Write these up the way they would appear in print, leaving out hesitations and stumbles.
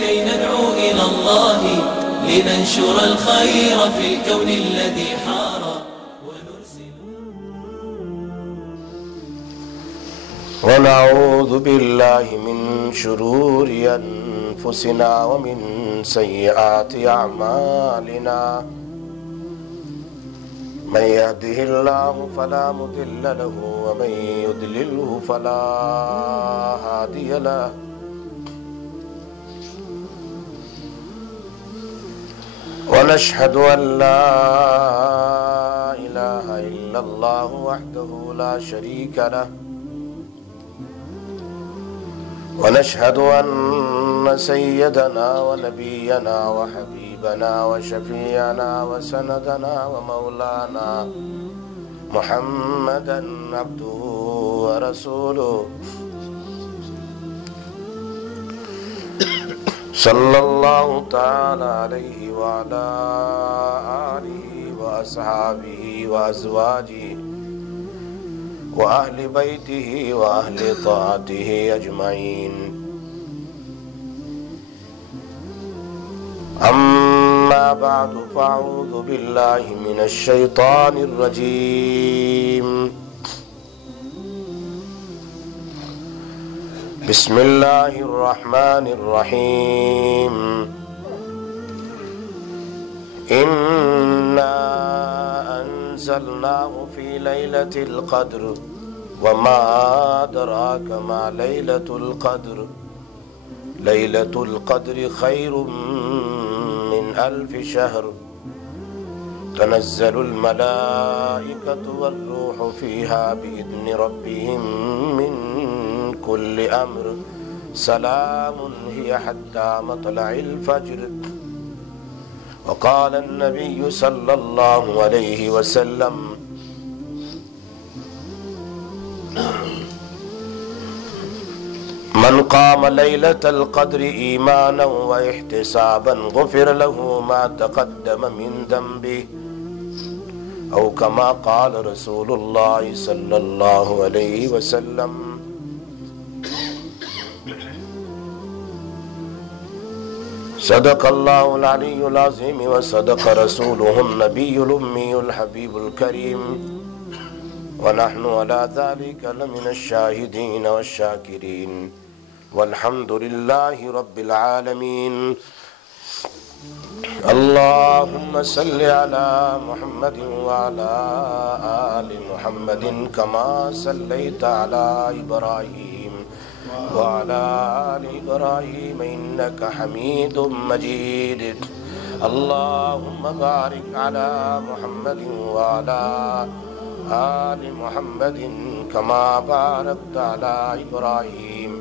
كي ندعو إلى الله لننشر الخير في الكون الذي حار ونعوذ بالله من شرور أنفسنا ومن سيئات أعمالنا من يهده الله فلا مضل له ومن يضلله فلا هادي له ونشهد أن لا إله إلا الله وحده لا شريك له ونشهد أن سيدنا ونبينا وحبيبنا وشفيعنا وسندنا ومولانا محمدا عبده ورسوله صلى الله تعالى عليه وعلى آله وأصحابه وأزواجه وأهل بيته وأهل طاعته أجمعين أما بعد فأعوذ بالله من الشيطان الرجيم بسم الله الرحمن الرحيم إنا أنزلناه في ليلة القدر وما أدراك ما ليلة القدر ليلة القدر خير من 1000 شهر تنزل الملائكة والروح فيها بإذن ربهم من كل أمر سلام هي حتى مطلع الفجر وقال النبي صلى الله عليه وسلم من قام ليلة القدر إيمانا واحتسابا غفر له ما تقدم من ذنبه أو كما قال رسول الله صلى الله عليه وسلم صدق الله العلي العظيم وصدق رسوله النبي الأمي الحبيب الكريم ونحن على ذلك لمن الشاهدين والشاكرين والحمد لله رب العالمين اللهم صل على محمد وعلى آل محمد كما صليت على إبراهيم وعلى آل إبراهيم إنك حميد مجيد اللهم بارك على محمد وعلى آل محمد كما باركت على إبراهيم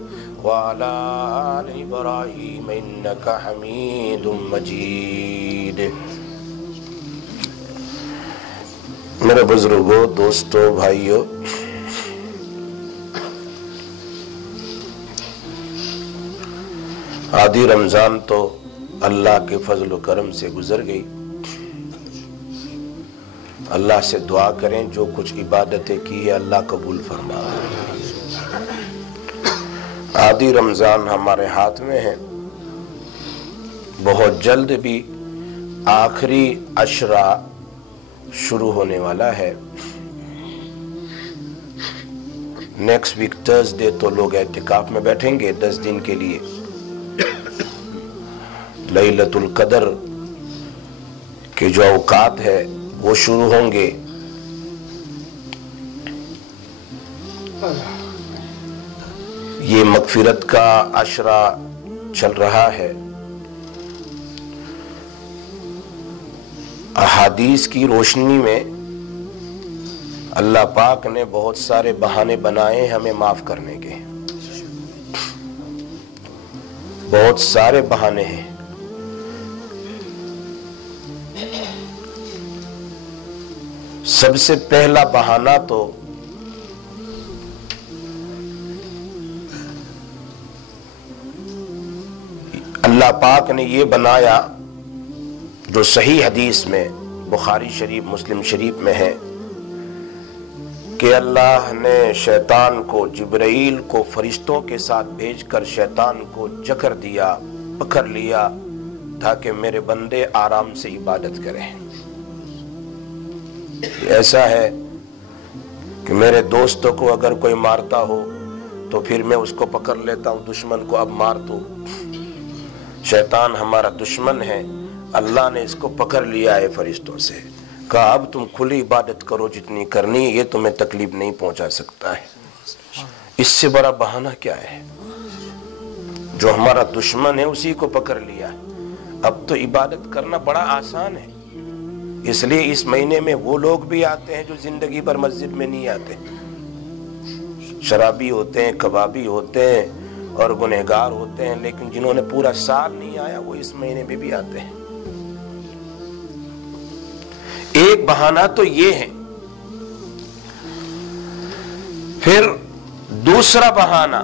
وعلى آل إبراهيم إنك حميد مجيد میرے بزرگوں، دوستوں، بھائیوں، آدھی رمضان تو اللہ کے فضل و کرم سے گزر گئی۔ اللہ سے دعا کریں جو کچھ عبادتیں کی ہے اللہ قبول فرما۔ آدھی رمضان ہمارے ہاتھ میں ہے، بہت جلد بھی آخری عشرہ شروع ہونے والا ہے۔ نیکسٹ ویک تھرسڈے تو لوگ اعتکاف میں بیٹھیں گے 10 دن کے لیے۔ لیلۃ القدر کے جو اوقات ہے وہ شروع ہوں گے۔ یہ مغفرت کا عشرہ چل رہا ہے۔ احادیث کی روشنی میں اللہ پاک نے بہت سارے بہانے بنائے ہمیں معاف کرنے کے، بہت سارے بہانے ہیں۔ سب سے پہلا بہانہ تو اللہ پاک نے یہ بنایا جو صحیح حدیث میں بخاری شریف مسلم شریف میں ہے کہ اللہ نے شیطان کو، جبرائیل کو فرشتوں کے ساتھ بھیج کر شیطان کو جکر دیا پکڑ لیا تاکہ میرے بندے آرام سے عبادت کریں۔ ایسا ہے کہ میرے دوستوں کو اگر کوئی مارتا ہو تو پھر میں اس کو پکڑ لیتا ہوں، دشمن کو اب مار دو۔ شیطان ہمارا دشمن ہے، اللہ نے اس کو پکڑ لیا ہے فرشتوں سے، کہا اب تم کھلی عبادت کرو جتنی کرنی، یہ تمہیں تکلیف نہیں پہنچا سکتا ہے۔ اس سے بڑا بہانہ کیا ہے؟ جو ہمارا دشمن ہے اسی کو پکڑ لیا، اب تو عبادت کرنا بڑا آسان ہے۔ اس لیے اس مہینے میں وہ لوگ بھی آتے ہیں جو زندگی بھر مسجد میں نہیں آتے، شرابی ہوتے ہیں، کبابی ہوتے ہیں اور گنہگار ہوتے ہیں، لیکن جنہوں نے پورا سال نہیں آیا وہ اس مہینے میں بھی آتے ہیں۔ ایک بہانہ تو یہ ہے۔ پھر دوسرا بہانہ،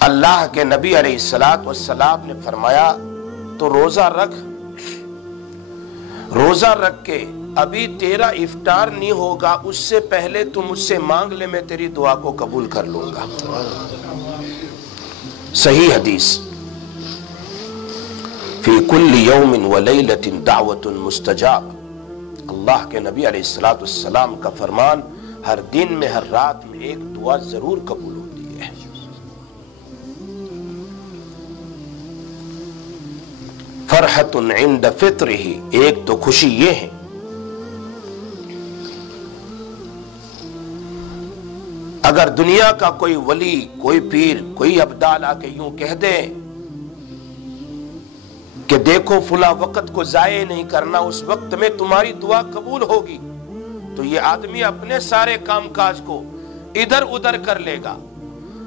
اللہ کے نبی علیہ الصلوۃ والسلام نے فرمایا تو روزہ رکھ، روزہ رکھ کے ابھی تیرا افطار نہیں ہوگا، اس سے پہلے تم مجھ سے مانگ لے، میں تیری دعا کو قبول کر لوں گا۔ صحیح حدیث، فی کل یوم ولیلۃ دعوۃ مستجاب، اللہ کے نبی علیہ الصلوۃ والسلام کا فرمان، ہر دن میں ہر رات میں ایک دعا ضرور قبول ہوتی ہے۔ فرحۃ عند فطرہ، ایک تو خوشی یہ ہے اگر دنیا کا کوئی ولی، کوئی پیر، کوئی ابدال آ کے یوں کہہ دے کہ دیکھو فلاں وقت کو ضائع نہیں کرنا، اس وقت میں تمہاری دعا قبول ہوگی، تو یہ آدمی اپنے سارے کام کاج کو ادھر ادھر کر لے گا،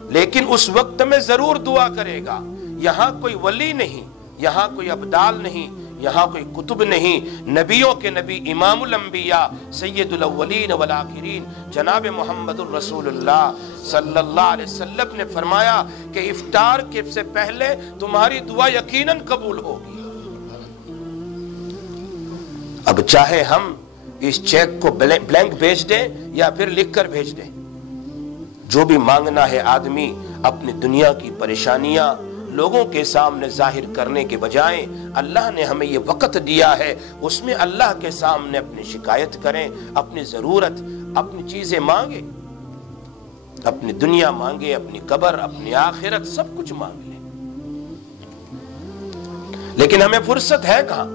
لیکن اس وقت میں ضرور دعا کرے گا۔ یہاں کوئی ولی نہیں، یہاں کوئی ابدال نہیں، یہاں کوئی کتب نہیں، نبیوں کے نبی، امام الانبیاء، سید الاولین والآخرین، جناب محمد الرسول اللہ صلی اللہ علیہ وسلم نے فرمایا کہ افطار کے سے پہلے تمہاری دعا یقیناً قبول ہوگی۔ اب چاہے ہم اس چیک کو بلینک بھیج دیں یا پھر لکھ کر بھیج دیں، جو بھی مانگنا ہے آدمی اپنی دنیا کی پریشانیاں لوگوں کے سامنے ظاہر کرنے کے بجائے، اللہ نے ہمیں یہ وقت دیا ہے، اس میں اللہ کے سامنے اپنی شکایت کریں، اپنی ضرورت، اپنی چیزیں مانگے، اپنی دنیا مانگے، اپنی قبر، اپنی آخرت، سب کچھ مانگ لیں۔ لیکن ہمیں فرصت ہے کہاں؟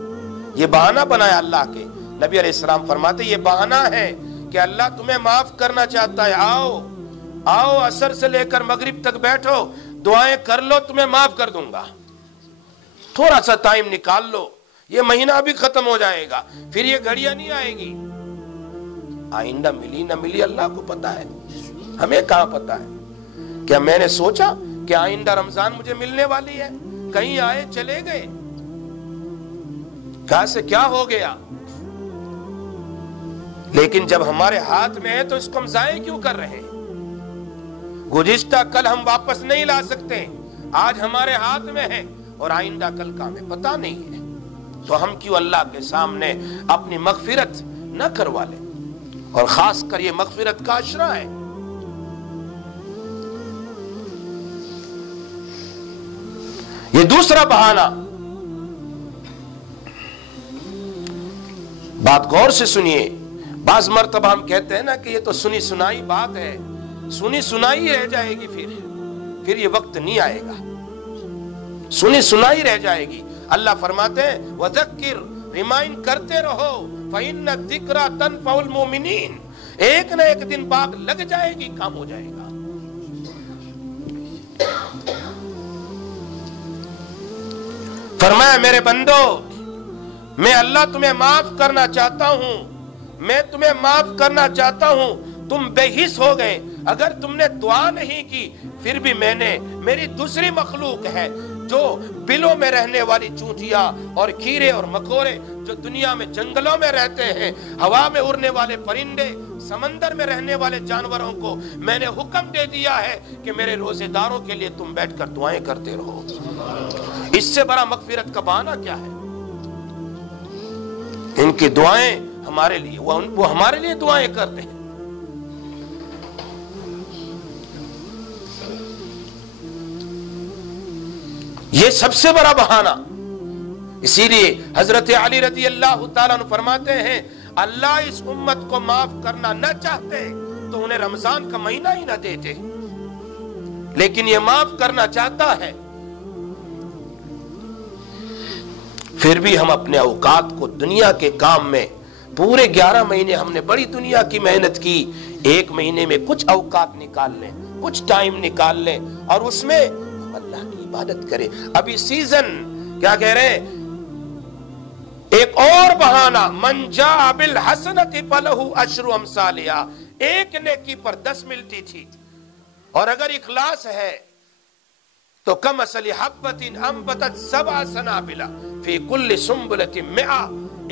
یہ بہانہ بنایا اللہ کے نبی علیہ السلام فرماتے یہ بہانہ ہے کہ اللہ تمہیں معاف کرنا چاہتا ہے، آؤ آؤ عصر سے لے کر مغرب تک بیٹھو، دعائیں کر لو، تمہیں معاف کر دوں گا۔ تھوڑا سا ٹائم نکال لو، یہ مہینہ بھی ختم ہو جائے گا، پھر یہ گھڑیاں نہیں آئے گی۔ آئندہ ملی نہ ملی اللہ کو پتا ہے، ہمیں کہاں پتا ہے؟ کیا میں نے سوچا کہ آئندہ رمضان مجھے ملنے والی ہے؟ کہیں آئے چلے گئے، کہاں سے کیا ہو گیا؟ لیکن جب ہمارے ہاتھ میں ہے تو اس کو ہم ضائع کیوں کر رہے ہیں؟ گزشتہ کل ہم واپس نہیں لا سکتے، آج ہمارے ہاتھ میں ہے اور آئندہ کل کا ہمیں پتہ نہیں ہے، تو ہم کیوں اللہ کے سامنے اپنی مغفرت نہ کروا لیں؟ اور خاص کر یہ مغفرت کا عشرہ ہے۔ یہ دوسرا بہانہ، بات غور سے سنیے، بعض مرتبہ ہم کہتے ہیں نا کہ یہ تو سنی سنائی بات ہے، سنی سنائی رہ جائے گی، پھر یہ وقت نہیں آئے گا، سنی سنائی رہ جائے گی۔ اللہ فرماتے ہیں وَذَكِّرْ، ریمائنڈ کرتے رہو، فَإِنَّ الذِّكْرَى تَنفَعُ الْمُؤْمِنِينَ، ایک نہ ایک دن باغ لگ جائے گی، کام ہو جائے گا۔ فرمایا میرے بندو، میں اللہ تمہیں معاف کرنا چاہتا ہوں، میں تمہیں معاف کرنا چاہتا ہوں، تم بے حس ہو گئے، اگر تم نے دعا نہیں کی، پھر بھی میں نے، میری دوسری مخلوق ہے جو بلوں میں رہنے والی چونٹیاں اور کیڑے اور مکوڑے جو دنیا میں جنگلوں میں رہتے ہیں، ہوا میں اڑنے والے پرندے، سمندر میں رہنے والے جانوروں کو میں نے حکم دے دیا ہے کہ میرے روزے داروں کے لیے تم بیٹھ کر دعائیں کرتے رہو۔ اس سے بڑا مغفرت کا بہانہ کیا ہے؟ ان کی دعائیں ہمارے لیے، وہ ہمارے لیے دعائیں کرتے ہیں۔ یہ سب سے بڑا بہانہ. اسی لیے حضرت علی رضی اللہ تعالیٰ عنہ فرماتے ہیں اللہ اس امت کو معاف کرنا نہ چاہتے تو انہیں رمضان کا مہینہ ہی نہ دیتے، لیکن یہ معاف کرنا چاہتا ہے. پھر بھی ہم اپنے اوقات کو دنیا کے کام میں پورے 11 مہینے ہم نے بڑی دنیا کی محنت کی، ایک مہینے میں کچھ اوقات نکال لیں، کچھ ٹائم نکال لیں اور اس میں ہم اللہ کی عبادت کریں. ابھی سیزن کیا کہہ رہے ہیں؟ ایک اور بہانہ، من جاء بالحسنۃ فلہ عشر امثالھا، ایک نیکی پر 10 ملتی تھی. اور اگر اخلاص ہے تو کمثل حبۃ انبتت 7 سنابل فی کل سنبلۃ 100،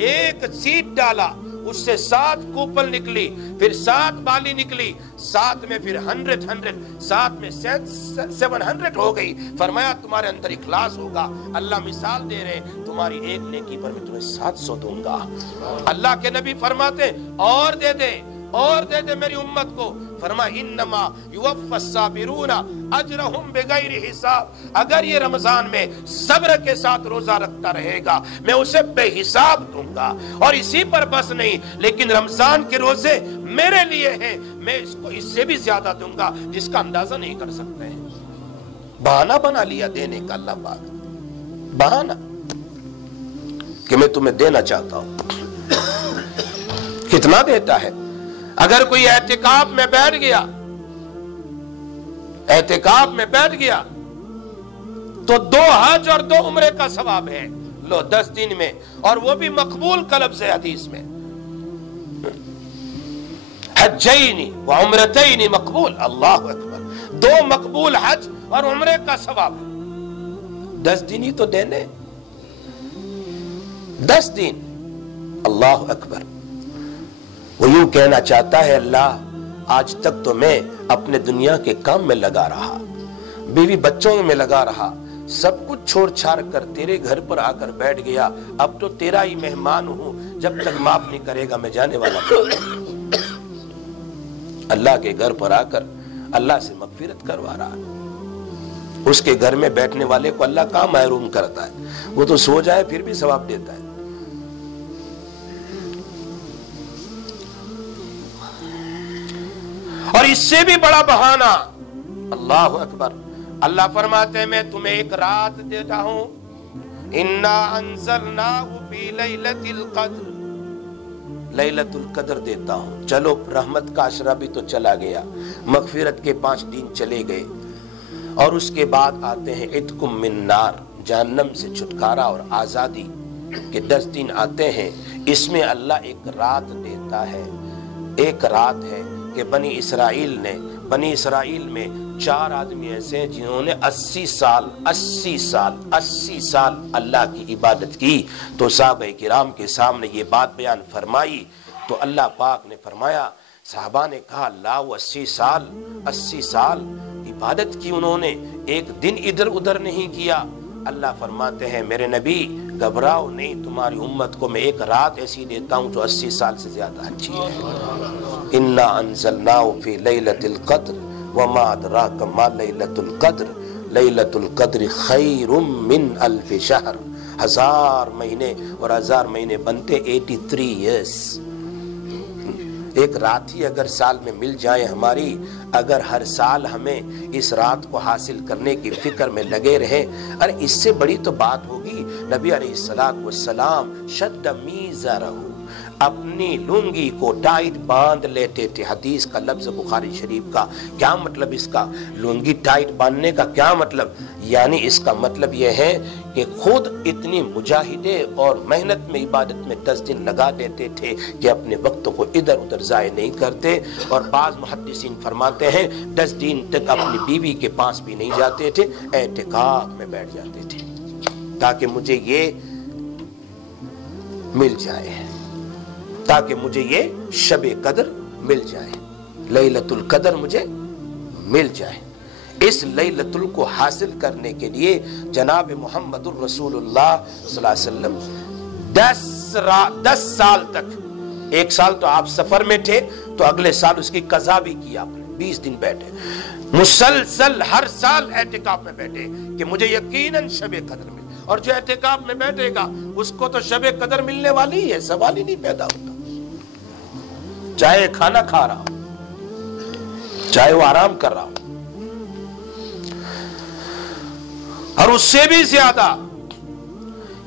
ایک سیڈ ڈالا اس سے 7 کوپل نکلی، پھر 7 بالی نکلی، 7 میں پھر 100، 7 میں 700 ہو گئی. فرمایا تمہارے اندر اخلاص ہوگا. اللہ مثال دے رہے تمہاری ایک نیکی پر میں تمہیں 700 دوں گا. اللہ کے نبی فرماتے اور دے دے اور دے دے میری امت کو. فرمایا انما یوفی الصابرون اجرہم بغیر حساب، اگر یہ رمضان میں صبر کے ساتھ روزہ رکھتا رہے گا میں اسے بے حساب دوں گا. اور اسی پر بس نہیں، لیکن رمضان کے روزے میرے لیے ہیں، میں اس کو اس سے بھی زیادہ دوں گا جس کا اندازہ نہیں کر سکتے ہیں. بہانہ بنا لیا دینے کا اللہ پاک، بہانہ کہ میں تمہیں دینا چاہتا ہوں. کتنا دیتا ہے؟ اگر کوئی اعتکاف میں بیٹھ گیا، اعتکاف میں بیٹھ گیا تو 2 حج اور 2 عمرے کا ثواب ہے. لو 10 دن میں، اور وہ بھی مقبول قلب سے حدیث میں، حجین و عمرتین مقبول. اللہ اکبر، 2 مقبول حج اور عمرے کا ثواب. 10 دن ہی تو دینے، 10 دن. اللہ اکبر. وہ یوں کہنا چاہتا ہے اللہ آج تک تو میں اپنے دنیا کے کام میں لگا رہا، بیوی بچوں میں لگا رہا، سب کچھ چھوڑ چھاڑ کر تیرے گھر پر آ کر بیٹھ گیا. اب تو تیرا ہی مہمان ہوں، جب تک معاف نہیں کرے گا میں جانے والا ہوں. اللہ کے گھر پر آ کر اللہ سے مغفرت کروا رہا. اس کے گھر میں بیٹھنے والے کو اللہ کہاں محروم کرتا ہے؟ وہ تو سو جائے پھر بھی ثواب دیتا ہے. اور اس سے بھی بڑا بہانہ، اللہ اکبر، اللہ فرماتے ہیں میں تمہیں ایک رات دیتا ہوں، انا انزلناہ فی لیلۃ القدر، لیلۃ القدر دیتا ہوں. چلو رحمت کا عشرہ بھی تو چلا گیا، مغفرت کے 5 دن چلے گئے، اور اس کے بعد آتے ہیں عتقم من نار، جہنم سے چھٹکارا اور آزادی کے 10 دن آتے ہیں. اس میں اللہ ایک رات دیتا ہے. ایک رات ہے کہ بنی اسرائیل میں 4 آدمی ایسے ہیں جنہوں نے 80 سال اللہ کی عبادت کی. تو صحابہ کرام کے سامنے یہ بات بیان فرمائی تو اللہ پاک نے فرمایا، صحابہ نے کہا اللہ وہ 80 سال عبادت کی انہوں نے، ایک دن ادھر ادھر نہیں کیا. اللہ فرماتے ہیں میرے نبی گھبراؤ نہیں، تمہاری امت کو میں ایک رات ایسی دیتا ہوں جو 80 سال سے زیادہ اچھی ہے. انا انزلناہ فی لیلۃ القدر وما ادراک ما لیلۃ القدر لیلۃ القدر خیر من 1000 شہر. 1000 مہینے اور 1000 مہینے بنتے 83 ایئرس. ایک رات ہی اگر سال میں مل جائے ہماری، اگر ہر سال ہمیں اس رات کو حاصل کرنے کی فکر میں لگے رہے، اور اس سے بڑی تو بات ہوگی. نبی علیہ السلام شد میزرہ، اپنی لنگی کو ٹائٹ باندھ لیتے تھے. حدیث کا لفظ بخاری شریف کا. کیا مطلب اس کا؟ لنگی ٹائٹ باندھنے کا کیا مطلب؟ یعنی اس کا مطلب یہ ہے کہ خود اتنی مجاہدے اور محنت میں عبادت میں 10 دن لگا دیتے تھے کہ اپنے وقت کو ادھر ادھر ضائع نہیں کرتے. اور بعض محدثین فرماتے ہیں 10 دن تک اپنی بیوی کے پاس بھی نہیں جاتے تھے، اعتکاف میں بیٹھ جاتے تھے تاکہ مجھے یہ مل جائے، تاکہ مجھے یہ شب قدر مل جائے، لیلۃ القدر مجھے مل جائے. اس لیلۃ القدر کو حاصل کرنے کے لیے جناب محمد الرسول اللہ صلی اللہ علیہ وسلم 10 سال تک، 1 سال تو آپ سفر میں تھے تو اگلے سال اس کی قضا بھی کی آپ نے، 20 دن بیٹھے. مسلسل ہر سال اعتکاف میں بیٹھے کہ مجھے یقیناً شب قدر ملے، اور جو اعتکاف میں بیٹھے گا اس کو تو شب قدر ملنے والی ہے، سوال ہی نہیں پیدا ہوتا، چاہے کھانا کھا رہا ہو، چاہے وہ آرام کر رہا ہو، اور اس سے بھی زیادہ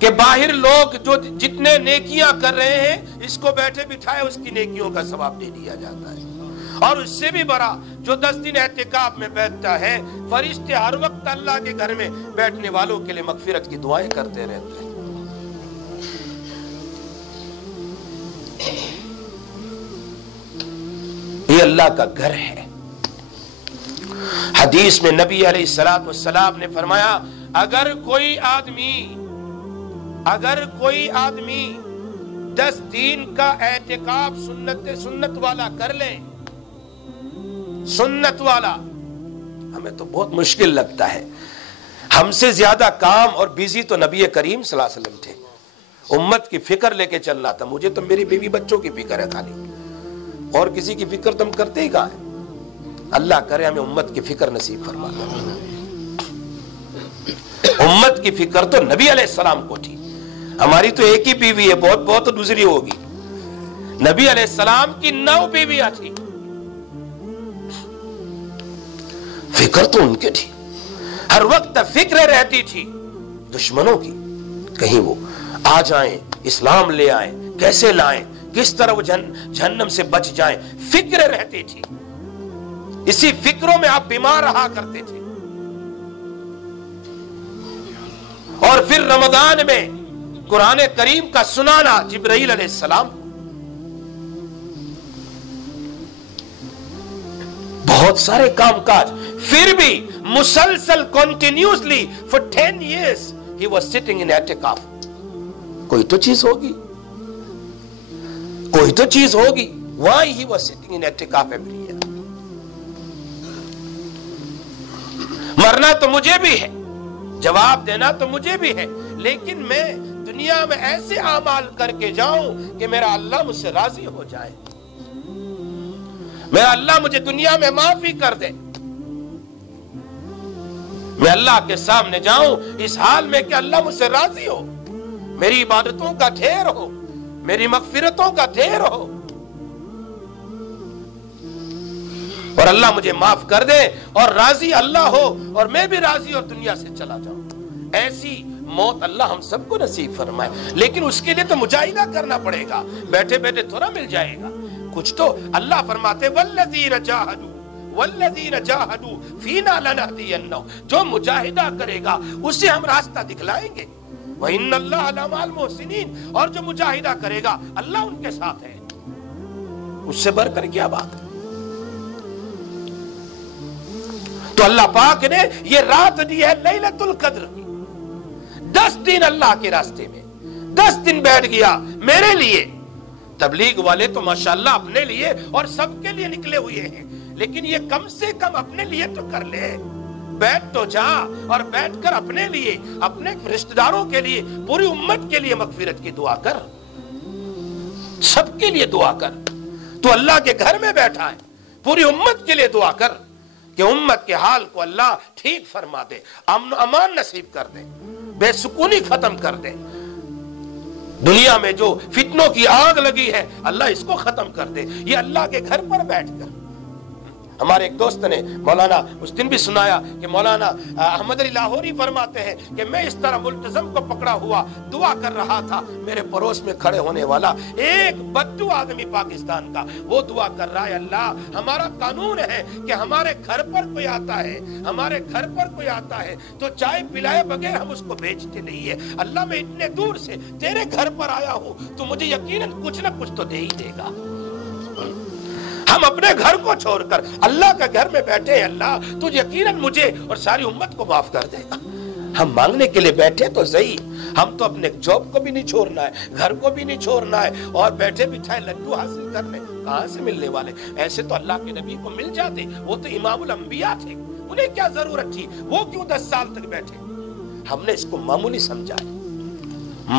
کہ باہر لوگ جو جتنے نیکیاں کر رہے ہیں اس کو بیٹھے بٹھائے اس کی نیکیوں کا ثواب دے دیا جاتا ہے، اور اس سے بھی بڑا جو 10 دن اعتکاف میں بیٹھتا ہے، فرشتے ہر وقت اللہ کے گھر میں بیٹھنے والوں کے لیے مغفرت کی دعائیں کرتے رہتے ہیں۔ یہ اللہ کا گھر ہے۔ حدیث میں نبی علیہ السلام نے فرمایا اگر کوئی آدمی 10 دن کا اعتکاف سنت والا کر لے، سنت والا، ہمیں تو بہت مشکل لگتا ہے، ہم سے زیادہ کام اور بیزی تو نبی کریم صلی اللہ علیہ وسلم تھے، امت کی فکر لے کے چلنا تھا، مجھے تو میری بیوی بچوں کی فکر ہے خالی، اور کسی کی فکر تو ہم کرتے ہی کہاں ہیں۔ اللہ کرے ہمیں امت کی فکر نصیب فرما دے۔ امت کی فکر تو نبی علیہ السلام کو تھی، ہماری تو ایک ہی بیوی ہے، بہت دوسری ہوگی، نبی علیہ السلام کی 9 بیویاں تھی، فکر تو ان کے تھی، ہر وقت فکر رہتی تھی دشمنوں کی، کہیں وہ آ جائیں، اسلام لے آئیں، کیسے لائیں، کس طرح وہ جہنم سے بچ جائیں، فکر رہتی تھی، اسی فکروں میں آپ بیمار رہا کرتے تھے۔ اور پھر رمضان میں قرآن کریم کا سنانا، جبرائیل علیہ السلام، بہت سارے کام کاج، پھر بھی مسلسل continuously for 10 years he was sitting in اعتکاف۔ کوئی تو چیز ہوگی، کوئی تو چیز ہوگی، why he was sitting in اعتکاف every year۔ مرنا تو مجھے بھی ہے، جواب دینا تو مجھے بھی ہے، لیکن میں دنیا میں ایسے اعمال کر کے جاؤں کہ میرا اللہ مجھ سے راضی ہو جائے، میرا اللہ مجھے دنیا میں معافی کر دے، میں اللہ کے سامنے جاؤں اس حال میں کہ اللہ مجھ سے راضی ہو، میری عبادتوں کا ڈھیر ہو، میری مغفرتوں کا ڈھیر ہو، اور اللہ مجھے معاف کر دے اور راضی اللہ ہو اور میں بھی راضی اور دنیا سے چلا جاؤں۔ ایسی موت اللہ ہم سب کو نصیب فرمائے، لیکن اس کے لیے تو مجاہدہ کرنا پڑے گا، بیٹھے بیٹھے تھوڑا مل جائے گا کچھ تو۔ اللہ فرماتے والذین جاہدوا فینا لنہدینہم، جو مجاہدہ کرے گا اسے ہم راستہ دکھلائیں گے، وَإِنَّ اللَّهَ لَمَعَ الْمُحْسِنِينَ، اور جو مجاہدہ کرے گا اللہ ان کے ساتھ ہے، اس سے بڑھ کر کیا بات ہے۔ تو اللہ پاک نے یہ رات دی ہے لیلۃ القدر کی، 10 دن اللہ کے راستے میں، 10 دن بیٹھ گیا میرے لیے۔ تبلیغ والے تو ماشاءاللہ اپنے لیے اور سب کے لیے نکلے ہوئے ہیں، لیکن یہ کم سے کم اپنے لیے تو کر لے، بیٹھ تو جا اور بیٹھ کر اپنے لیے، اپنے رشتہ داروں کے لیے، پوری امت کے لیے مغفرت کی دعا کر، سب کے لیے دعا کر۔ تو اللہ کے گھر میں بیٹھا ہے، پوری امت کے لیے دعا کر کہ امت کے حال کو اللہ ٹھیک فرما دے، امن و امان نصیب کر دے، بے سکونی ختم کر دے، دنیا میں جو فتنوں کی آگ لگی ہے اللہ اس کو ختم کر دے، یہ اللہ کے گھر پر بیٹھ کر۔ ہمارے ایک دوست نے مولانا اس دن بھی سنایا کہ مولانا احمد علی لاہوری فرماتے ہیں کہ میں اس طرح ملتزم کو پکڑا ہوا دعا کر رہا تھا، میرے پڑوس میں کھڑے ہونے والا ایک بدو آدمی پاکستان کا، وہ دعا کر رہا ہے اللہ ہمارا قانون ہے کہ ہمارے گھر پر کوئی آتا ہے، ہمارے گھر پر کوئی آتا ہے تو چائے پلائے بغیر ہم اس کو بیچتے نہیں ہے، اللہ میں اتنے دور سے تیرے گھر پر آیا ہوں تو مجھے یقیناً کچھ نہ کچھ تو دے ہی دے گا۔ ہم اپنے گھر کو چھوڑ کر اللہ کے گھر میں بیٹھے ہیں، اللہ تو یقیناً مجھے اور ساری امت کو معاف کر دے گا۔ ہم مانگنے کے لیے بیٹھے تو صحیح، ہم تو اپنے جاب کو بھی نہیں چھوڑنا ہے، گھر کو بھی نہیں چھوڑنا ہے، اور بیٹھے بٹھائے لڈو حاصل کرنے کہاں سے ملنے والے؟ ایسے تو اللہ کے نبی کو مل جاتے، وہ تو امام الانبیاء تھے، انہیں کیا ضرورت تھی، وہ کیوں 10 سال تک بیٹھے؟ ہم نے اس کو معمولی سمجھا ہے،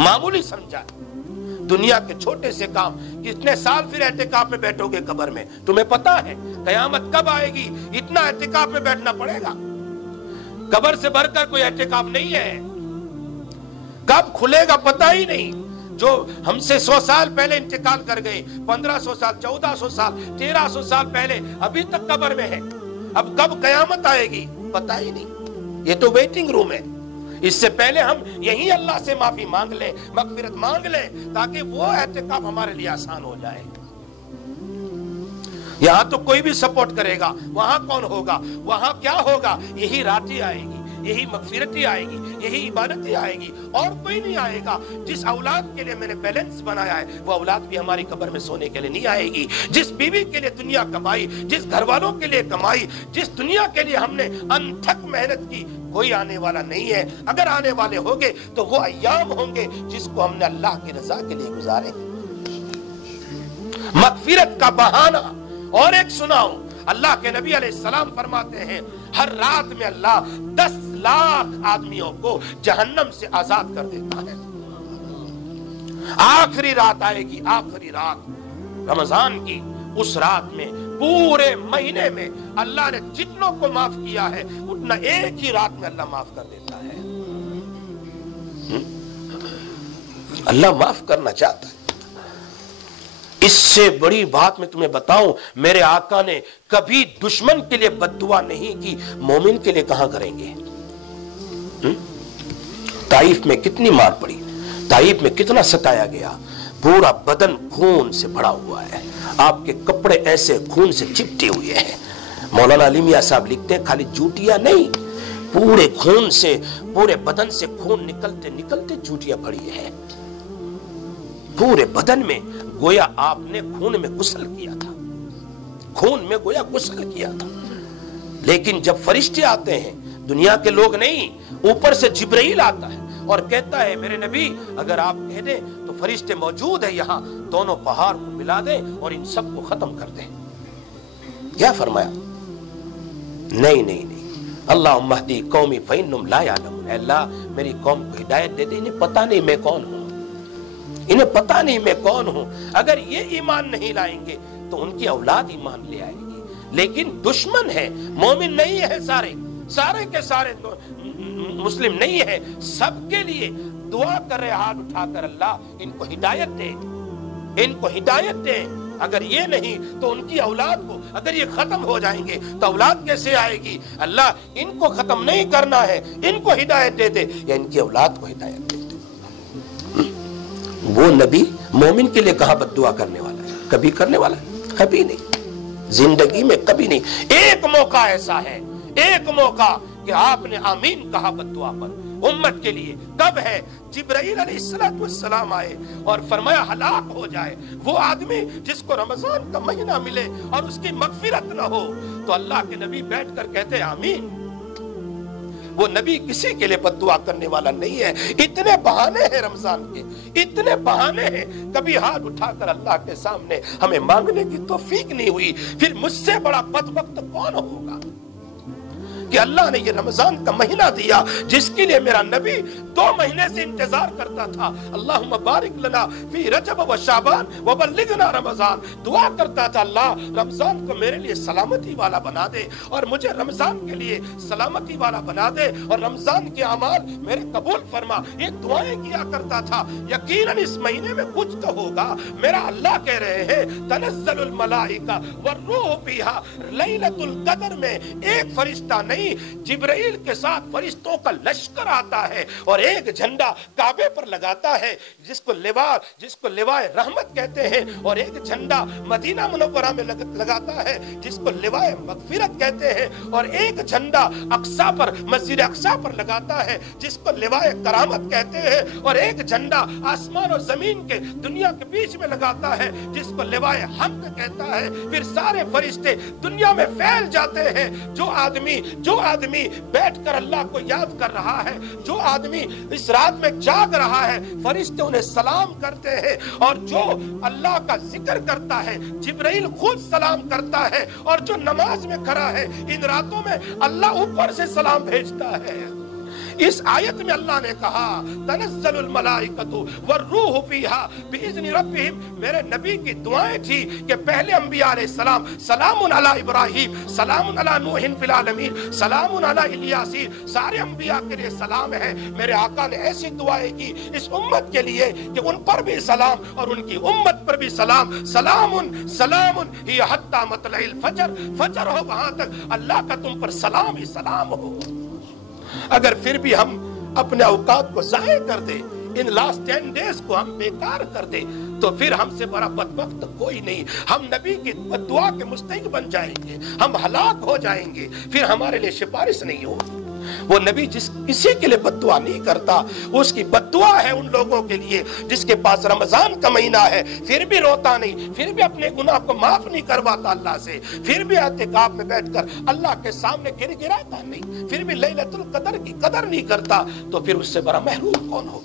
معمولی سمجھا ہے۔ دنیا کے چھوٹے سے کام، کتنے سال پھر اعتکاف میں بیٹھو گے قبر میں؟ تمہیں پتا ہے قیامت کب آئے گی؟ اتنا اعتکاف میں بیٹھنا پڑے گا۔ قبر سے بھر کر کوئی اعتکاف نہیں ہے، کب کھلے گا پتہ ہی نہیں۔ جو ہم سے 100 سال پہلے انتقال کر گئے، 1500 سال، 1400 سال، 1300 سال پہلے، ابھی تک قبر میں ہے۔ اب کب قیامت آئے گی پتہ ہی نہیں۔ یہ تو ویٹنگ روم ہے۔ اس سے پہلے ہم یہی اللہ سے معافی مانگ لیں، مغفرت مانگ لیں، تاکہ وہ اعتکاف ہمارے لیے آسان ہو جائے۔ یہاں تو کوئی بھی سپورٹ کرے گا، وہاں کون ہوگا؟ وہاں کیا ہوگا؟ یہی رات ہی آئے گی، یہی مغفرت ہی آئے گی، یہی عبادت ہی آئے گی، اور کوئی نہیں آئے گا۔ جس اولاد کے لیے میں نے بیلنس بنایا ہے، وہ اولاد بھی ہماری قبر میں سونے کے لیے نہیں آئے گی۔ جس بیوی کے لیے دنیا کمائی، جس گھر والوں کے لیے کمائی، جس دنیا کے لیے ہم نے انتھک محنت کی، کوئی آنے والا نہیں ہے۔ اگر آنے والے ہوگے تو وہ ایام ہوں گے جس کو ہم نے اللہ کی رضا کے لیے گزارے۔ مغفرت کا بہانہ اور ایک سناؤ، اللہ کے نبی علیہ السلام فرماتے ہیں ہر رات میں اللہ 10 لاکھ آدمیوں کو جہنم سے آزاد کر دیتا ہے۔ آخری رات آئے گی، آخری رات رمضان کی، اس رات میں پورے مہینے میں اللہ نے جتنوں کو معاف کیا ہے اتنا ایک ہی رات میں اللہ معاف کر دیتا ہے۔ اللہ معاف کرنا چاہتا ہے۔ اس سے بڑی بات میں تمہیں بتاؤں، میرے آقا نے کبھی دشمن کے لیے بد دعا نہیں کی، مومن کے لیے کہاں کریں گے؟ طائف میں کتنی مار پڑی، طائف میں کتنا ستایا گیا، پورا بدن خون سے بھرا ہوا ہے، آپ کے کپڑے ایسے خون سے چپٹے ہوئے ہیں۔ مولانا علی میاں صاحب لکھتے ہیں خالی جوتیاں نہیں، پورے خون سے، پورے بدن سے خون نکلتے نکلتے جوتیاں پڑی ہیں پورے بدن میں، گویا آپ نے خون میں غسل کیا تھا، خون میں گویا غسل کیا تھا۔ لیکن جب فرشتے آتے ہیں، دنیا کے لوگ نہیں، اوپر سے جبرائیل آتا ہے اور کہتا ہے میرے نبی اگر آپ کہہ دیں تو فرشتے موجود ہیں یہاں، دونوں پہاڑ کو ملا دیں اور ان سب کو ختم کر دیں۔ کیا فرمایا؟ نہیں نہیں نہیں، اللہم اہدی قومی فإنہم لا یعلمون، اے اللہ میری قوم کو ہدایت دے دے، انہیں پتہ نہیں میں کون ہوں، انہیں پتہ نہیں میں کون ہوں۔ اگر یہ ایمان نہیں لائیں گے تو ان کی اولاد ایمان لے آئے گی۔ لیکن دشمن ہے، مومن نہیں ہے، سارے کے سارے مسلم نہیں ہے، سب کے لیے دعا کر رہے ہاتھ اٹھا کر اللہ ان کو ہدایت دے، ان کو ہدایت دے۔ اگر یہ نہیں تو ان کی اولاد کو، اگر یہ ختم ہو جائیں گے تو اولاد کیسے آئے گی؟ اللہ ان کو ختم نہیں کرنا ہے، ان کو ہدایت دے دے یا ان کی اولاد کو ہدایت دے دے۔ وہ نبی مومن کے لیے کہاں بد دعا کرنے والا ہے؟ کبھی کرنے والا ہے؟ کبھی نہیں، زندگی میں کبھی نہیں۔ ایک موقع ایسا ہے، ایک موقع کہ آپ نے آمین کہا بد دعا پر امت کے لیے، کب ہے؟ جبرائیل علیہ السلام آئے اور فرمایا ہلاک ہو جائے وہ آدمی جس کو رمضان کا مہینہ ملے اور اس کی مغفرت نہ ہو، تو اللہ کے نبی بیٹھ کر کہتے آمین۔ وہ نبی کسی کے لیے بد دعا کرنے والا نہیں ہے۔ اتنے بہانے ہیں رمضان کے، اتنے بہانے ہیں، کبھی ہاتھ اٹھا کر اللہ کے سامنے ہمیں مانگنے کی توفیق نہیں ہوئی۔ پھر مجھ سے بڑا بدبخت کون ہوگا کہ اللہ نے یہ رمضان کا مہینہ دیا جس کے لیے میرا نبی 2 مہینے سے انتظار کرتا تھا۔ اللہم بارک لنا فی رجب و شعبان وبلغنا رمضان، دعا کرتا تھا اللہ رمضان کو میرے لیے سلامتی والا بنا دے اور مجھے رمضان کے لیے سلامتی والا بنا دے اور رمضان کے اعمال میرے قبول فرما، یہ دعائیں کیا کرتا تھا۔ یقیناً اس مہینے میں کچھ تو ہوگا۔ میرا اللہ کہہ رہے ہیں تنزل الملائکہ والروح فیہا، لیلۃ القدر میں ایک فرشتہ نہیں، جبرائیل کے ساتھ فرشتوں کا لشکر آتا ہے اور ایک جھنڈا کعبے پر لگاتا ہے جس کو لوائے رحمت کہتے ہیں، اور ایک جھنڈا مدینہ منورہ میں لگاتا ہے جس کو لوائے مغفرت کہتے ہیں، اور ایک جھنڈا اقصی پر، مسجد اقصی پر لگاتا ہے جس کو لوائے کرامت کہتے ہیں، اور ایک جھنڈا آسمان اور زمین کے دنیا کے بیچ میں لگاتا ہے جس کو لوائے حمد کہتا ہے۔ پھر سارے فرشتے دنیا میں پھیل جاتے ہیں۔ جو آدمی بیٹھ کر اللہ کو یاد کر رہا ہے، جو آدمی اس رات میں جاگ رہا ہے، فرشتے انہیں سلام کرتے ہیں، اور جو اللہ کا ذکر کرتا ہے جبرائیل خود سلام کرتا ہے، اور جو نماز میں کھڑا ہے ان راتوں میں اللہ اوپر سے سلام بھیجتا ہے۔ اس آیت میں اللہ نے کہا تنزل الملائکۃ والروح فیہا باذن ربہم، میرے نبی کی دعائیں تھی کہ پہلے انبیاء علیہ السلام سلام علی ابراہیم، سلام علی نوح فی العالمین، سلام علی الیاسین، سارے انبیاء کے لیے سلام ہے۔ میرے آقا نے ایسی دعائیں کی اس امت کے لیے کہ ان پر بھی سلام اور ان کی امت پر بھی سلام، سلام سلام ہی حتی مطلع الفجر، فجر ہو وہاں تک اللہ کا تم پر سلام ہی سلام ہو۔ اگر پھر بھی ہم اپنے اوقات کو ضائع کر دیں، ان لاسٹ 10 ڈیز کو ہم بیکار کر دیں، تو پھر ہم سے بڑا بدبخت کوئی نہیں۔ ہم نبی کی دعا کے مستحق بن جائیں گے، ہم ہلاک ہو جائیں گے، پھر ہمارے لیے سفارش نہیں ہو۔ وہ نبی جس کسی کے لیے بد دعا نہیں کرتا، اس کی بد دعا ہے ان لوگوں کے لیے جس کے پاس رمضان کا مہینہ ہے پھر بھی روتا نہیں، پھر بھی اپنے گناہ کو معاف نہیں کرواتا اللہ سے، پھر بھی اعتکاف میں بیٹھ کر اللہ کے سامنے گر گراتا نہیں، پھر بھی لیلۃ القدر کی قدر نہیں کرتا، تو پھر اس سے بڑا محروم کون ہو؟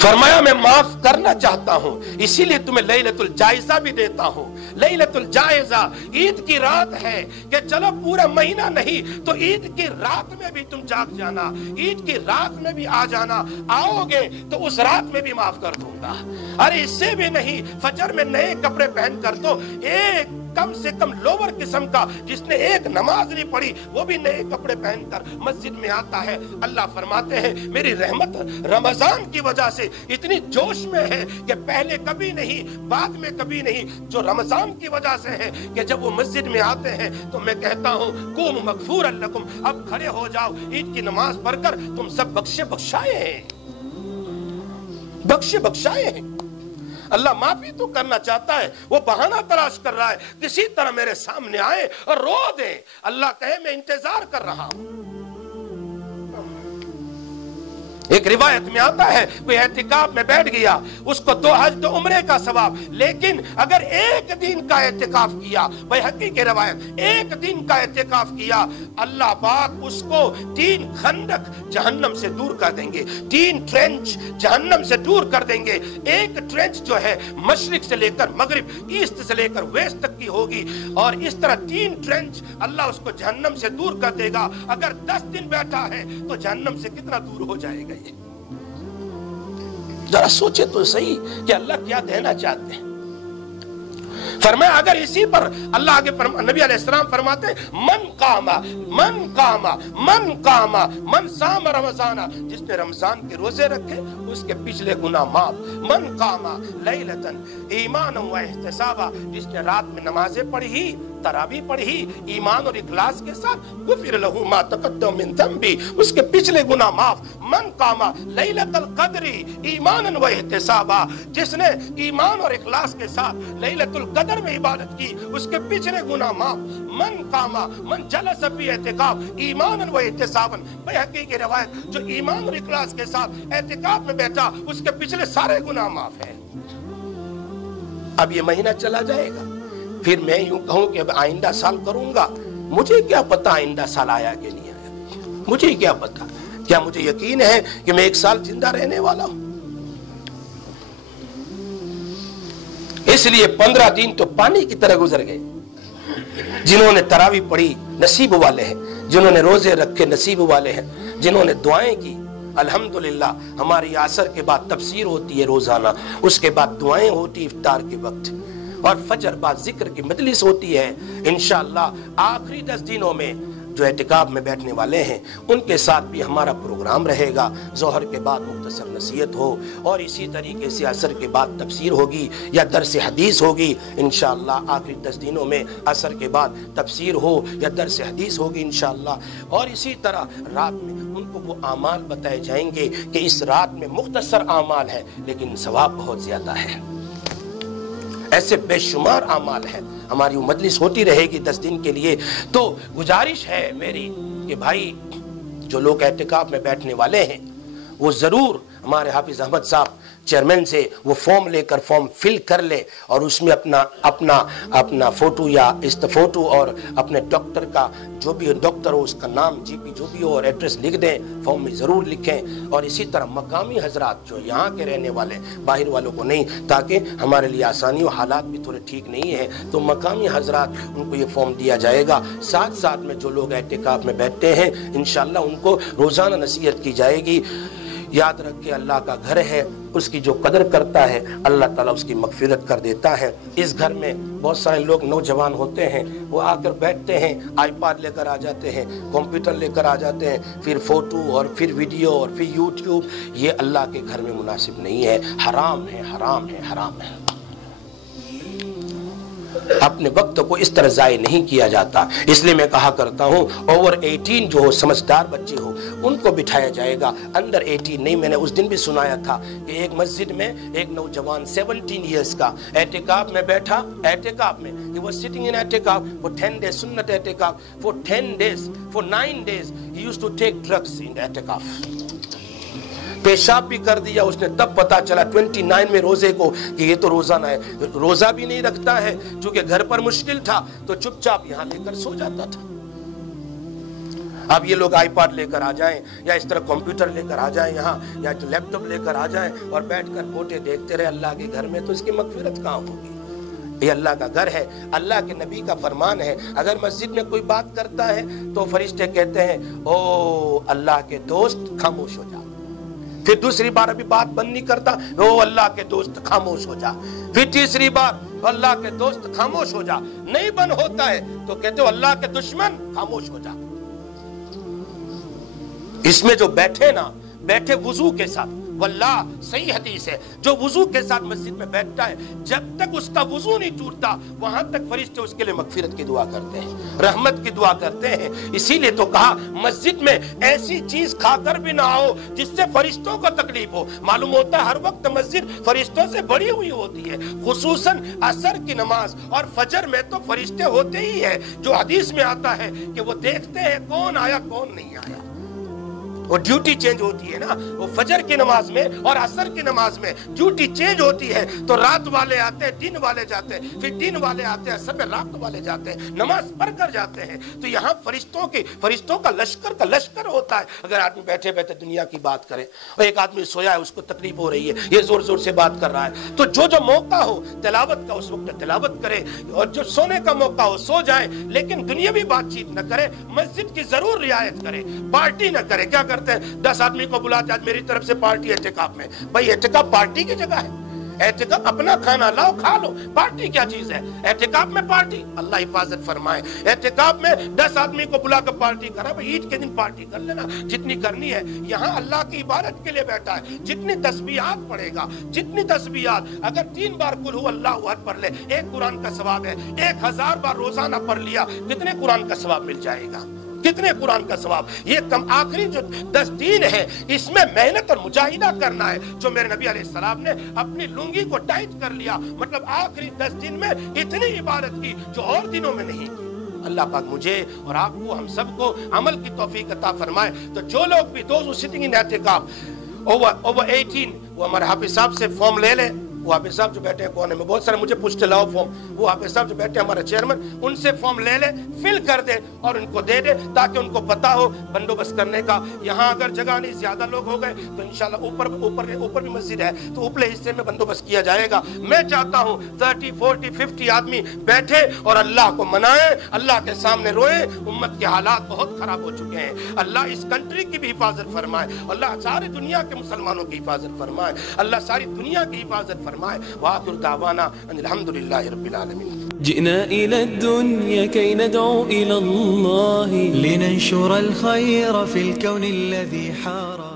فرمایا میں معاف کرنا چاہتا ہوں، اسی لیے تمہیں لیلۃ الجائزہ بھی دیتا ہوں۔ لیلۃ الجائزہ عید کی رات ہے کہ چلو پورا مہینہ نہیں تو عید کی رات میں بھی تم جاگ جانا، عید کی رات میں بھی آ جانا، آؤ گے تو اس رات میں بھی معاف کر دوں گا۔ ارے اس سے بھی نہیں، فجر میں نئے کپڑے پہن کر تو ایک کم سے کم لوور قسم کا جس نے ایک نماز نہیں پڑھی وہ بھی نئے کپڑے پہن کر مسجد میں آتا ہے۔ اللہ فرماتے ہیں میری رحمت رمضان کی وجہ سے اتنی جوش میں ہے کہ پہلے کبھی نہیں، بعد میں کبھی نہیں، جو رمضان کی وجہ سے ہے کہ جب وہ مسجد میں آتے ہیں تو میں کہتا ہوں قوموا مغفورا لکم، اب کھڑے ہو جاؤ، عید کی نماز پڑھ کر تم سب بخشے بخشائے ہیں، بخشے بخشائے ہیں۔ اللہ معافی تو کرنا چاہتا ہے، وہ بہانہ تلاش کر رہا ہے کسی طرح میرے سامنے آئے اور رو دے، اللہ کہے میں انتظار کر رہا ہوں۔ ایک روایت میں آتا ہے کوئی اعتکاف میں بیٹھ گیا، اس کو 2 حج 2 عمرے کا ثواب، لیکن اگر ایک دن کا اعتکاف کیا، بیہقی کی روایت، ایک دن کا اعتکاف کیا، اللہ پاک اس کو 3 خندق جہنم سے دور کر دیں گے، 3 ٹرینچ جہنم سے دور کر دیں گے۔ ایک ٹرینچ جو ہے مشرق سے لے کر مغرب، ایسٹ سے لے کر ویسٹ تک کی ہوگی، اور اس طرح 3 ٹرینچ اللہ اس کو جہنم سے دور کر دے گا۔ اگر 10 دن بیٹھا ہے تو جہنم سے کتنا دور ہو جائے گا؟ ذرا سوچے تو صحیح کہ اللہ کیا کہنا چاہتے ہیں۔ فرمایا اگر اسی پر اللہ آگے نبی علیہ السلام فرماتے ہیں من صام رمضان، جس نے رمضان کے روزے رکھے اس کے پچھلے گناہ معاف، من قام لیلۃ ایمانا و احتسابا، جس نے رات میں نمازیں پڑھی، تراویح پڑھی ایمان اور اخلاص کے ساتھ، غفر لہ ما تقدم من ذنبہ، اس کے پچھلے گناہ معاف۔ من قام لیلۃ القدر ایمانا و احتسابا، جس نے ایمان اور اخلاص کے ساتھ لیلۃ القدر میں عبادت کی اس کے پچھلے گناہ معاف۔ من قام من جلس فی اعتکاف ایمانا و احتسابا، بیہقی کی روایت، جو ایمان اور اخلاص کے ساتھ اعتکاف میں بیٹھا اس کے پچھلے سارے گناہ معاف ہیں۔ اب یہ مہینہ چلا جائے گا، پھر میں یوں کہوں کہ اب آئندہ سال کروں گا، مجھے کیا پتا آئندہ سال آیا کہ نہیں آیا، مجھے کیا پتا؟ کیا مجھے یقین ہے کہ میں 1 سال زندہ رہنے والا ہوں؟ اس لیے 15 دن تو پانی کی طرح گزر گئے۔ جنہوں نے تراویح پڑھی نصیب والے ہیں، جنہوں نے روزے رکھے نصیب والے ہیں، جنہوں نے دعائیں کی۔ الحمدللہ ہماری عصر کے بعد تفسیر ہوتی ہے روزانہ، اس کے بعد دعائیں ہوتی افطار کے وقت، اور فجر بعد ذکر کی مجلس ہوتی ہے۔ انشاءاللہ آخری 10 دنوں میں جو اعتکاف میں بیٹھنے والے ہیں ان کے ساتھ بھی ہمارا پروگرام رہے گا، ظہر کے بعد مختصر نصیحت ہو، اور اسی طریقے سے عصر کے بعد تفسیر ہوگی یا درس حدیث ہوگی۔ انشاءاللہ آخری 10 دنوں میں عصر کے بعد تفسیر ہو یا درس حدیث ہوگی انشاءاللہ، اور اسی طرح رات میں ان کو وہ اعمال بتائے جائیں گے کہ اس رات میں مختصر اعمال ہے لیکن ثواب بہت زیادہ ہے۔ ایسے بے شمار اعمال ہیں۔ ہماری مجلس ہوتی رہے گی 10 دن کے لیے، تو گزارش ہے میری کہ بھائی جو لوگ اعتکاف میں بیٹھنے والے ہیں وہ ضرور ہمارے حافظ احمد صاحب چیئرمین سے وہ فارم لے کر فارم فل کر لے اور اس میں اپنا فوٹو یا فوٹو اور اپنے ڈاکٹر کا جو بھی ڈاکٹر ہو اس کا نام جی پی جو بھی ہو اور ایڈریس لکھ دیں، فارم میں ضرور لکھیں. اور اسی طرح مقامی حضرات جو یہاں کے رہنے والے، باہر والوں کو نہیں، تاکہ ہمارے لیے آسانی ہو، حالات بھی تھوڑے ٹھیک نہیں ہیں تو مقامی حضرات ان کو یہ فارم دیا جائے گا. ساتھ ساتھ میں جو لوگ اعتکاف میں بیٹھتے ہیں انشاءاللہ ان کو روزانہ نصیحت کی جائے گی. یاد رکھ کے اللہ کا گھر ہے، اس کی جو قدر کرتا ہے اللہ تعالیٰ اس کی مغفرت کر دیتا ہے. اس گھر میں بہت سارے لوگ نوجوان ہوتے ہیں، وہ آ کر بیٹھتے ہیں، آئی پاڈ لے کر آ جاتے ہیں، کمپیوٹر لے کر آ جاتے ہیں، پھر فوٹو اور پھر ویڈیو اور پھر یوٹیوب. یہ اللہ کے گھر میں مناسب نہیں ہے، حرام ہے، حرام ہے، حرام ہے. اپنے وقت کو اس طرح ضائع نہیں کیا جاتا. اس لیے میں کہا کرتا ہوں اوور 18 جو ہو، سمجھدار بچے ہو، ان کو بٹھایا جائے گا. انڈر 18 نہیں. میں نے اس دن بھی سنایا تھا کہ ایک مسجد میں ایک نوجوان 17 ایئرس کا اعتکاف میں بیٹھا. اعتکاف میں he was sitting in اعتکاف for 10 days. سنت اعتکاف for 10 days, for 9 days he used to take drugs in اعتکاف. پیشاب بھی کر دیا اس نے. تب پتا چلا 29 میں روزے کو کہ یہ تو روزانہ ہے. روزہ بھی نہیں رکھتا ہے، چونکہ گھر پر مشکل تھا تو چپ چاپ یہاں لے کر سو جاتا تھا. اب یہ لوگ آئی پاڈ لے کر آ جائیں یا اس طرح کمپیوٹر لے کر آ جائیں یہاں، یا جو لیپ ٹاپ لے کر آ جائیں اور بیٹھ کر پوٹے دیکھتے رہے اللہ کے گھر میں، تو اس کی مغفرت کہاں ہوگی؟ یہ اللہ کا گھر ہے، اللہ کے نبی کا فرمان ہے. اگر مسجد میں کوئی بات کرتا ہے تو فرشتے کہتے ہیں او اللہ کے دوست خاموش ہو جا. پھر دوسری بار ابھی بات بند نہیں کرتا، او اللہ کے دوست خاموش ہو جا. پھر تیسری بار اللہ کے دوست خاموش ہو جا. نہیں بند ہوتا ہے تو کہتے ہو اللہ کے دشمن خاموش ہو جا. اس میں جو بیٹھے نا، بیٹھے وضو کے ساتھ، واللہ صحیح حدیث ہے، جو وضو کے ساتھ مسجد میں بیٹھتا ہے جب تک اس کا وضو نہیں ٹوٹتا وہاں تک فرشتے اس کے لیے مغفرت کی دعا کرتے ہیں، رحمت کی دعا کرتے ہیں. اسی لیے تو کہا مسجد میں ایسی چیز کھا کر بھی نہ آؤ جس سے فرشتوں کو تکلیف ہو. معلوم ہوتا ہے ہر وقت مسجد فرشتوں سے بڑی ہوئی ہوتی ہے، خصوصاً عصر کی نماز اور فجر میں تو فرشتے ہوتے ہی ہیں. جو حدیث میں آتا ہے کہ وہ دیکھتے ہیں کون آیا کون نہیں آیا. وہ ڈیوٹی چینج ہوتی ہے نا، وہ فجر کی نماز میں اور عصر کی نماز میں ڈیوٹی چینج ہوتی ہے. تو رات والے آتے ہیں، دن والے جاتے ہیں، پھر دن والے آتے ہیں، عصر میں رات والے جاتے ہیں، نماز پڑھ کر جاتے ہیں. تو یہاں فرشتوں کا لشکر ہوتا ہے. اگر آدمی بیٹھے بیٹھے دنیا کی بات کرے، اور ایک آدمی سویا ہے اس کو تکلیف ہو رہی ہے، یہ زور زور سے بات کر رہا ہے، تو جو موقع ہو تلاوت کا اس وقت تلاوت کرے، اور جو سونے کا موقع ہو سو جائیں، لیکن دنیاوی بات چیت نہ کرے. مسجد کی ضرور رعایت کرے، پارٹی نہ کرے. کیا کرتے ہیں 10 آدمی کو بلاتے آج میری طرف سے پارٹی اعتکاف میں. بھائی اعتکاف پارٹی کی جگہ ہے. اعتکاف اپنا کھانا لاؤ کھا لو، پارٹی کیا چیز ہے؟ اعتکاف میں پارٹی، اللہ حفاظت فرمائے. اعتکاف میں 10 آدمی کو بلا کر پارٹی کرا، بھائی عید کے دن پارٹی کر لینا جتنی کرنی ہے. یہاں اللہ کی عبادت کے لیے بیٹھا ہے. جتنی تسبیحات پڑھے گا، جتنی تسبیحات، اگر 3 بار قل هو اللہ احد پڑھ لے 1 قرآن کا ثواب ہے. 1000 بار روزانہ پڑھ لیا کتنے قرآن کا ثواب مل جائے گا؟ کتنے قرآن کا ثواب؟ یہ کم آخری جو 10 دن ہے اس میں محنت اور مجاہدہ کرنا ہے. جو میرے نبی علیہ السلام نے اپنی لنگی کو ٹائٹ کر لیا، مطلب آخری 10 دن میں اتنی عبادت کی جو اور دنوں میں نہیں کی. اللہ پاک مجھے اور آپ کو، ہم سب کو عمل کی توفیق عطا فرمائے. تو جو لوگ بھی those sitting in اعتکاف over 18 وہ ہمارے حافظ صاحب سے فارم لے لیں. وہ حافظ صاحب جو بیٹھے ہیں کونے میں، بہت سارے مجھے پوچھتے لاؤ فارم. وہ حافظ صاحب جو بیٹھے ہیں ہمارے چیئرمین، ان سے فارم لے لے، فل کر دے اور ان کو دے دے تاکہ ان کو پتا ہو بندوبست کرنے کا. یہاں اگر جگہ نہیں، زیادہ لوگ ہو گئے تو انشاءاللہ اوپر بھی مسجد ہے تو اوپرلے حصے میں بندوبست کیا جائے گا. میں چاہتا ہوں 30 40 50 آدمی بیٹھے اور اللہ کو منائیں، اللہ کے سامنے روئیں. امت کے حالات بہت خراب ہو چکے ہیں. اللہ اس کنٹری کی بھی حفاظت فرمائے، اللہ ساری دنیا کے مسلمانوں کی حفاظت فرمائے، اللہ ساری دنیا کی حفاظت فرمائے. وآخر دعوانا ان الحمدللہ رب العالمین. جئنا إلى الدنيا كي ندعو إلى الله لننشر الخير في الكون الذي حار.